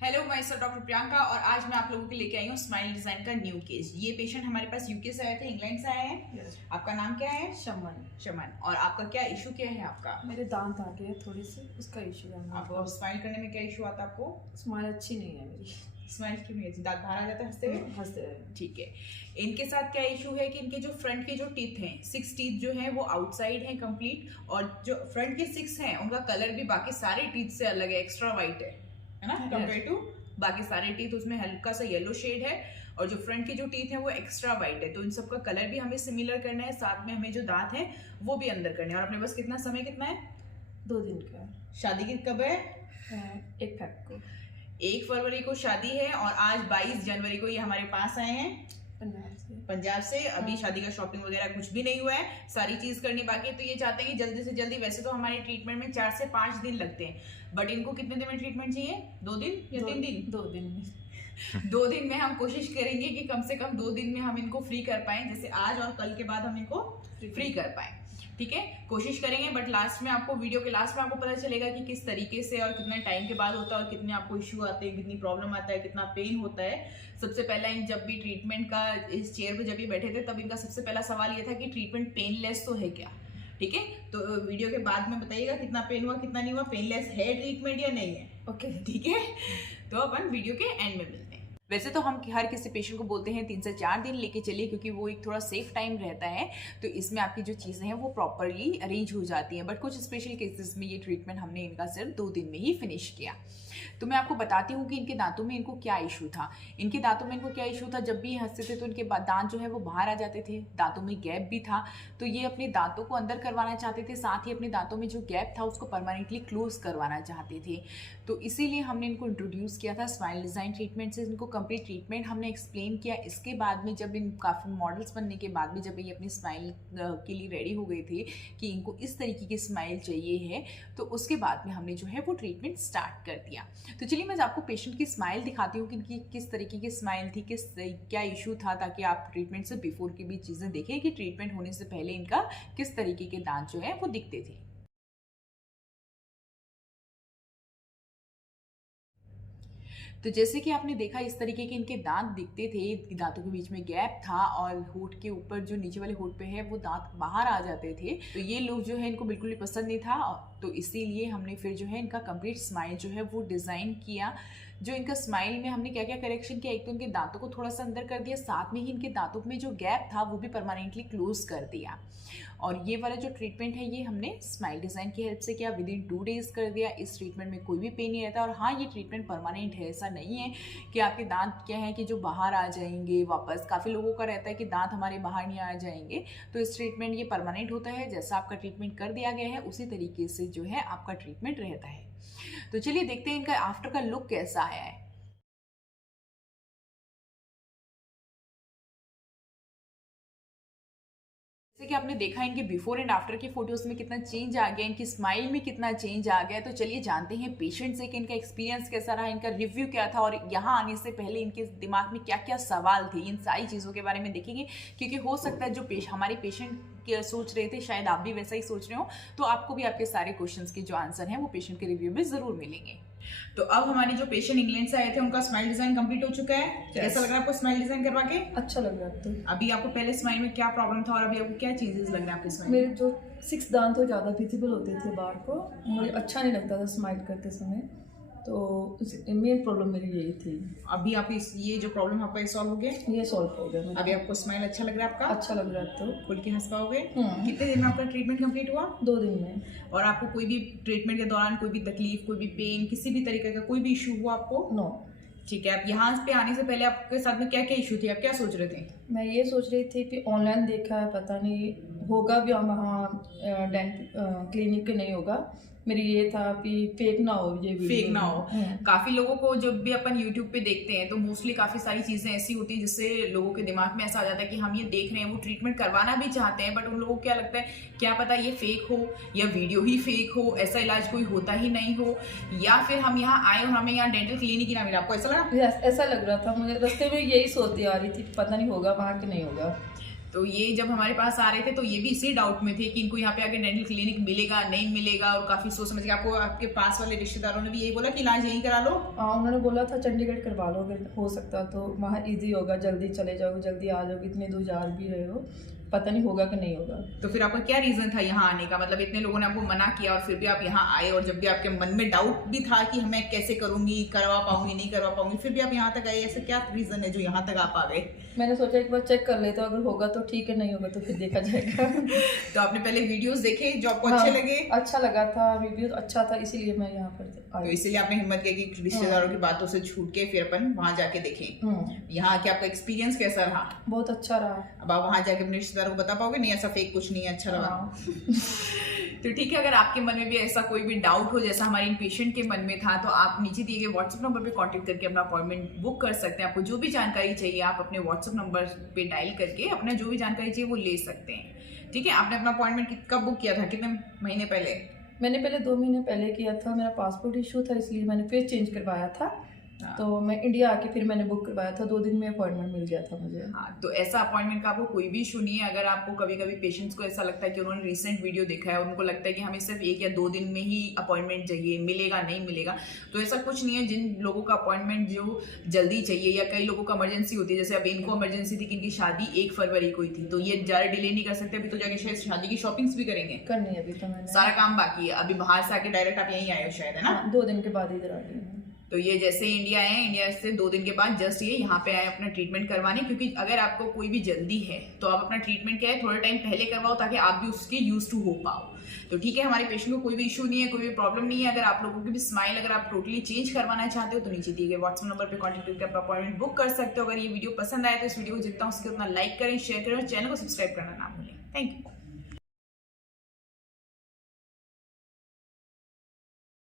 Hello मैं sir doctor Priyanka और आज मैं आप लोगों के लेके आई हूँ स्माइल डिजाइन का न्यू केस। ये पेशेंट हमारे पास यूके से आए थे, इंग्लैंड से आए हैं। आपका नाम क्या है? शमन। शमन। और आपका क्या इशू क्या है? आपका मेरे दांत आ गए थोड़ी सी, उसका इशू है। आपको स्माइल करने में क्या इशू आता है? आपको स्माइल अच्छी नहीं है मेरी। स्माइल क्यों नहीं है? दांत बाहर आ जाता है हंसते हुए? हंसते हुए। ठीक है। इनके साथ क्या इशू है कि इनके जो फ्रंट के जो टीथ हैं, 6 टीथ जो हैं वो आउटसाइड हैं कंप्लीट, और जो फ्रंट के 6 हैं उनका कलर भी बाकी सारे टीथ से अलग है, एक्स्ट्रा वाइट है ना, कंपेयर टू बाकी सारे टीथ। उसमें हल्का सा येलो शेड है और जो फ्रंट के जो टीथ हैं वो एक्स्ट्रा वाइट है। तो इन सबका कलर भी हमें सिमिलर करना है, साथ में हमें जो दांत हैं वो भी अंदर करने हैं। और अपने पास कितना समय कितना है? 2 दिन का। शादी की कब है? 1 फेब को। 1 फरवरी को शादी है और आज 22 जनवरी को ये हमारे पास आए हैं पंजाब से। अभी शादी का शॉपिंग वगैरह कुछ भी नहीं हुआ है, सारी चीज करनी बाकी है। तो ये चाहते हैं कि जल्दी से जल्दी, वैसे तो हमारे ट्रीटमेंट में 4 से 5 दिन लगते हैं, बट इनको कितने दिन में ट्रीटमेंट चाहिए? 2 दिन या 3 दिन? 2 दिन में। 2 दिन में हम कोशिश करेंगे कि कम से कम 2 दिन में हम इनको फ्री कर पाएं, जैसे आज और कल के बाद हम इनको फ्री कर पाएं। ठीक है, कोशिश करेंगे। बट लास्ट में आपको, वीडियो के लास्ट में आपको पता चलेगा कि किस तरीके से और कितने टाइम के बाद होता है और कितने आपको इश्यू आते हैं, कितनी प्रॉब्लम आता है, कितना पेन होता है। सबसे पहला जब भी ट्रीटमेंट का इस चेयर पे जब ये बैठे थे तब इनका सबसे पहला सवाल ये था कि ट्रीटमेंट पेनलेस तो है क्या? ठीक है, तो वीडियो के बाद में बताइएगा कितना पेन हुआ कितना नहीं हुआ, पेनलेस है ट्रीटमेंट या नहीं है। ओके, ठीक है, तो अपन वीडियो के एंड में मिलते हैं। वैसे तो हम हर किसी पेशेंट को बोलते हैं 3 से 4 दिन लेके चलिए, क्योंकि वो एक थोड़ा सेफ टाइम रहता है, तो इसमें आपकी जो चीज़ें हैं वो प्रॉपरली अरेंज हो जाती हैं। बट कुछ स्पेशल केसेस में ये ट्रीटमेंट हमने इनका सिर्फ 2 दिन में ही फिनिश किया। तो मैं आपको बताती हूँ कि इनके दांतों में इनको क्या इशू था। इनके दांतों में इनको क्या इशू था, जब भी हंसते थे तो इनके दांत जो है वो बाहर आ जाते थे, दांतों में गैप भी था। तो ये अपने दांतों को अंदर करवाना चाहते थे, साथ ही अपने दांतों में जो गैप था उसको परमानेंटली क्लोज करवाना चाहते थे। तो इसीलिए हमने इनको इंट्रोड्यूस किया था स्माइल डिज़ाइन ट्रीटमेंट से। इनको कंप्लीट ट्रीटमेंट हमने एक्सप्लेन किया। इसके बाद में जब इन काफ़ी मॉडल्स बनने के बाद में जब ये अपनी स्माइल के लिए रेडी हो गए थे कि इनको इस तरीके की स्माइल चाहिए है, तो उसके बाद में हमने जो है वो ट्रीटमेंट स्टार्ट कर दिया। तो चलिए मैं आपको पेशेंट की स्माइल दिखाती हूँ कि इनकी किस तरीके की स्माइल थी, क्या इशू था, ताकि आप ट्रीटमेंट से बिफोर की भी चीज़ें देखें कि ट्रीटमेंट होने से पहले इनका किस तरीके के दांत जो है वो दिखते थे। तो जैसे कि आपने देखा, इस तरीके के इनके दांत दिखते थे, दांतों के बीच में गैप था और होंठ के ऊपर जो नीचे वाले होंठ पे है वो दांत बाहर आ जाते थे। तो ये लोग जो है इनको बिल्कुल भी पसंद नहीं था, तो इसीलिए हमने फिर जो है इनका कंप्लीट स्माइल जो है वो डिज़ाइन किया। जो इनका स्माइल में हमने क्या क्या करेक्शन किया, एक तो इनके दांतों को थोड़ा सा अंदर कर दिया, साथ में ही इनके दांतों में जो गैप था वो भी परमानेंटली क्लोज कर दिया। और ये वाला जो ट्रीटमेंट है ये हमने स्माइल डिज़ाइन की हेल्प से किया, विद इन 2 डेज़ कर दिया। इस ट्रीटमेंट में कोई भी पेन नहीं रहता। और हाँ, ये ट्रीटमेंट परमानेंट है, ऐसा नहीं है कि आपके दांत क्या है कि जो बाहर आ जाएंगे वापस। काफ़ी लोगों का रहता है कि दांत हमारे बाहर नहीं आ जाएंगे, तो इस ट्रीटमेंट ये परमानेंट होता है। जैसा आपका ट्रीटमेंट कर दिया गया है उसी तरीके से जो है आपका ट्रीटमेंट रहता है। तो चलिए देखते हैं इनका आफ्टर का लुक कैसा आया है। जैसे कि आपने देखा इनके बिफोर एंड आफ्टर की फोटोज में कितना चेंज आ गया, इनकी स्माइल में कितना चेंज आ गया। तो चलिए जानते हैं पेशेंट से कि इनका एक्सपीरियंस कैसा रहा, इनका रिव्यू क्या था, और यहाँ आने से पहले इनके दिमाग में क्या क्या सवाल थे। इन सारी चीज़ों के बारे में देखेंगे, क्योंकि हो सकता है जो हमारे पेशेंट सोच रहे थे शायद आप भी वैसा ही सोच रहे हो, तो आपको भी आपके सारे क्वेश्चंस के जो आंसर हैं वो पेशेंट के रिव्यू में ज़रूर मिलेंगे। तो अब हमारे जो पेशेंट इंग्लैंड से आए थे उनका स्माइल डिजाइन कंप्लीट हो चुका है। कैसा लग रहा है आपको स्माइल डिजाइन करवा के? अच्छा लग रहा है। तो अभी आपको पहले स्माइल में क्या प्रॉब्लम था और अभी आपको क्या चेंजेस लग रहा है आपके स्माइल? मेरे जो 6 दांत तो ज़्यादा विजिबल होते थे बाहर को, मुझे अच्छा नहीं लगता था स्माइल करते समय, तो मेन प्रॉब्लम मेरी यही थी। अभी आप ये जो प्रॉब्लम आपका सॉल्व हो गया? ये सॉल्व हो गया। अभी आपको स्माइल अच्छा लग रहा है आपका? अच्छा लग रहा है। तो खुल के हंस पाओगे? कितने दिन में आपका ट्रीटमेंट कंप्लीट हुआ? 2 दिन में। और आपको कोई भी ट्रीटमेंट के दौरान कोई भी तकलीफ, कोई भी पेन, किसी भी तरीके का कोई भी इशू हुआ आपको? नो। ठीक है, आप यहाँ पे आने से पहले आपके साथ में क्या क्या इशू थी, आप क्या सोच रहे थे? मैं ये सोच रही थी कि ऑनलाइन देखा है, पता नहीं होगा भी वहाँ डेंट क्लिनिक के नहीं होगा। मेरी ये था कि फेक ना हो, ये फेक ना हो। काफी लोगों को जब भी अपन YouTube पे देखते हैं तो मोस्टली काफी सारी चीजें ऐसी होती है जिससे लोगों के दिमाग में ऐसा आ जाता है कि हम ये देख रहे हैं, वो ट्रीटमेंट करवाना भी चाहते हैं, बट उन लोगों को क्या लगता है, क्या पता ये फेक हो या वीडियो ही फेक हो, ऐसा इलाज कोई होता ही नहीं हो, या फिर हम यहाँ आए और हमें यहाँ डेंटल क्लिनिक ही ना मिला। आपको ऐसा लगा? ऐसा लग रहा था मुझे, रास्ते में यही सोचती आ रही थी, पता नहीं होगा वहाँ कि नहीं होगा। तो ये जब हमारे पास आ रहे थे तो ये भी इसी डाउट में थे कि इनको यहाँ पे आके डेंटल क्लिनिक मिलेगा नहीं मिलेगा, और काफी सोच समझ के आपको आपके पास वाले रिश्तेदारों ने भी यही बोला कि इलाज यही करा लो। उन्होंने बोला था चंडीगढ़ करवा लो, अगर हो सकता तो वहाँ इजी होगा, जल्दी चले जाओगे, जल्दी आ जाओगे, इतने दूर जा भी रहे हो, पता नहीं होगा कि नहीं होगा। तो फिर आपका क्या रीजन था यहाँ आने का? मतलब इतने लोगों ने आपको मना किया और फिर भी आप यहाँ आए, और जब भी आपके मन में डाउट भी था कि मैं कैसे करूंगी, करवा पाऊंगी नहीं करवा पाऊंगी, फिर भी आप यहाँ तक आए, ऐसा क्या रीजन है जो यहाँ तक आप आ गए? मैंने सोचा एक बार चेक कर लेते, अगर होगा तो ठीक है, नहीं होगा तो फिर देखा जाएगा। तो आपने पहले वीडियोस देखे जो आपको हाँ, अच्छे लगे? अच्छा लगा था, रिव्यू अच्छा था, इसीलिए मैं यहाँ पर तो आई। इसीलिए आपने हिम्मत की कि रिश्तेदारों की बातों से छूट के फिर अपन वहां जाके देखें। यहाँ आके आपका एक्सपीरियंस कैसा रहा? बहुत अच्छा रहा। अब आप वहां जाके अपने रिश्तेदारों को बता पाओगे नहीं ऐसा फेक कुछ नहीं है, अच्छा लगा? तो ठीक है, अगर आपके मन में भी ऐसा कोई भी डाउट हो जैसा हमारे इन पेशेंट के मन में था, तो आप नीचे दिए गए व्हाट्सएप नंबर पे कांटेक्ट करके अपना अपॉइंटमेंट बुक कर सकते हैं। आपको जो भी जानकारी चाहिए आप अपने व्हाट्सएप नंबर पे डायल करके अपना जो भी जानकारी चाहिए वो ले सकते हैं। ठीक है, आपने अपना अपॉइंटमेंट कब बुक किया था, कितने महीने पहले? मैंने पहले 2 महीने पहले किया था, मेरा पासपोर्ट इशू था इसलिए मैंने फिर चेंज करवाया था। तो मैं इंडिया आके फिर मैंने बुक करवाया था, 2 दिन में अपॉइंटमेंट मिल गया था मुझे। हाँ, तो ऐसा अपॉइंटमेंट का आपको कोई भी इशू नहीं है। अगर आपको कभी कभी पेशेंट्स को ऐसा लगता है कि उन्होंने रिसेंट वीडियो देखा है, उनको लगता है कि हमें सिर्फ 1 या 2 दिन में ही अपॉइंटमेंट चाहिए, मिलेगा नहीं मिलेगा, तो ऐसा कुछ नहीं है। जिन लोगों का अपॉइंटमेंट जो जल्दी चाहिए या कई लोगों को इमरजेंसी होती है, जैसे अब इनको इमरजेंसी थी कि इनकी शादी 1 फरवरी को ही थी, तो ये ज़्यादा डिले नहीं कर सकते। अभी तो जाके शायद शादी की शॉपिंग्स भी करेंगे, करनी है अभी तो मैंने, सारा काम बाकी है। अभी बाहर से आके डायरेक्ट आप यहीं आए हो शायद, है ना? 2 दिन के बाद इधर आ गई हूँ। तो ये जैसे इंडिया आए, इंडिया से 2 दिन के बाद जस्ट ये यहाँ पे आए अपना ट्रीटमेंट करवाने, क्योंकि अगर आपको कोई भी जल्दी है तो आप अपना ट्रीटमेंट क्या है थोड़ा टाइम पहले करवाओ ताकि आप भी उसके यूज टू हो पाओ। तो ठीक है, हमारे पेशेंट को कोई भी इशू नहीं है, कोई भी प्रॉब्लम नहीं है। अगर आप लोगों की भी स्माइल अगर आप टोटली चेंज करवाना चाहते हो तो नीचे दिए गए व्हाट्सएप नंबर पे कॉन्टेक्ट करके अपना अपॉइंटमेंट बुक कर सकते हो। अगर ये वीडियो पसंद आए तो इस वीडियो को जितना हो सके उतना लाइक करें, शेयर करें और चैनल को सब्सक्राइब करना ना भूलें। Thank you.